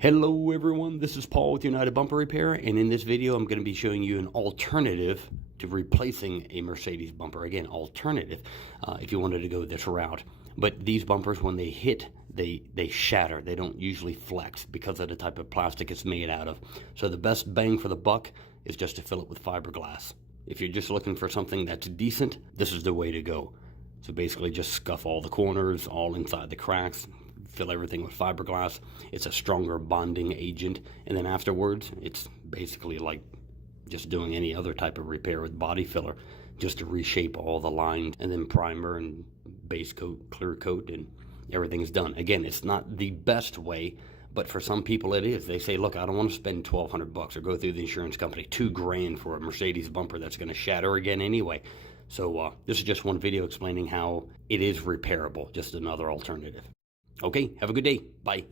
Hello everyone, this is Paul with United Bumper Repair, and in this video I'm going to be showing you an alternative to replacing a Mercedes bumper. Again, alternative if you wanted to go this route. But these bumpers, when they hit, they shatter. They don't usually flex because of the type of plastic it's made out of. So the best bang for the buck is just to fill it with fiberglass. If you're just looking for something that's decent, this is the way to go. So basically just scuff all the corners, all inside the cracks, fill everything with fiberglass. It's a stronger bonding agent, and then afterwards it's basically like just doing any other type of repair with body filler, just to reshape all the lines, and then primer and base coat, clear coat, and everything's done. Again, it's not the best way, but for some people it is. They say, look, I don't want to spend $1,200 or go through the insurance company $2,000 for a Mercedes bumper that's going to shatter again anyway. So this is just one video explaining how it is repairable, just another alternative. Okay, have a good day. Bye.